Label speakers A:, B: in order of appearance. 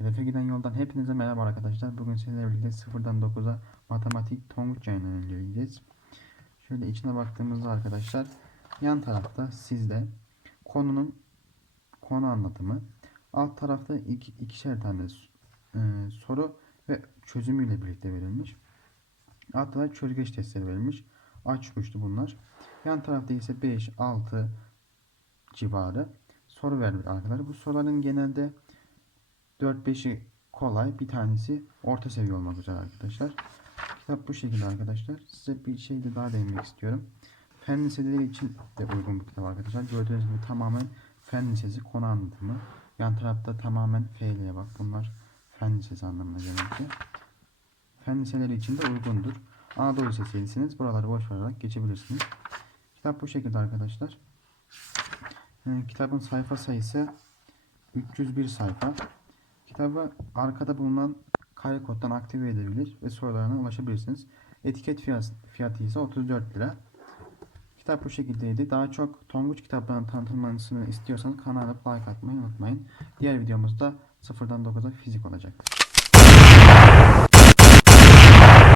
A: Hedefe giden yoldan hepinize merhaba arkadaşlar. Bugün sizlerle birlikte sıfırdan 9'a matematik Tonguç yayınını inceleyeceğiz. Şöyle içine baktığımızda arkadaşlar yan tarafta sizde konunun konu anlatımı, alt tarafta iki, ikişer tane e, soru ve çözümüyle birlikte verilmiş. Altta da çözgeç testleri verilmiş. Açmıştı bunlar. Yan tarafta ise 5, 6 civarı soru vermiş arkadaşlar. Bu soruların genelde 4-5'i kolay, bir tanesi orta seviye olmak üzere arkadaşlar. Kitap bu şekilde arkadaşlar. Size bir şey de daha değinmek istiyorum. Fen liseleri için de uygun bir kitap arkadaşlar. Gördüğünüz gibi tamamen fen lisesi konu anlatımı. Yan tarafta tamamen F'liye bak. Bunlar fen lisesi anlamına gelmekte. Fen liseleri için de uygundur. Anadolu Lisesi'yseniz buraları boş verarak geçebilirsiniz. Kitap bu şekilde arkadaşlar. Ee, kitabın sayfa sayısı 301 sayfa. Kitabı arkada bulunan kare koddan aktive edebilir ve sorularına ulaşabilirsiniz. Etiket fiyat- fiyatı ise 34 lira. Kitap bu şekildeydi. Daha çok Tonguç kitaplarının tanıtılmasını istiyorsanız kanala like atmayı unutmayın. Diğer videomuzda 0'dan 9'a fizik olacak.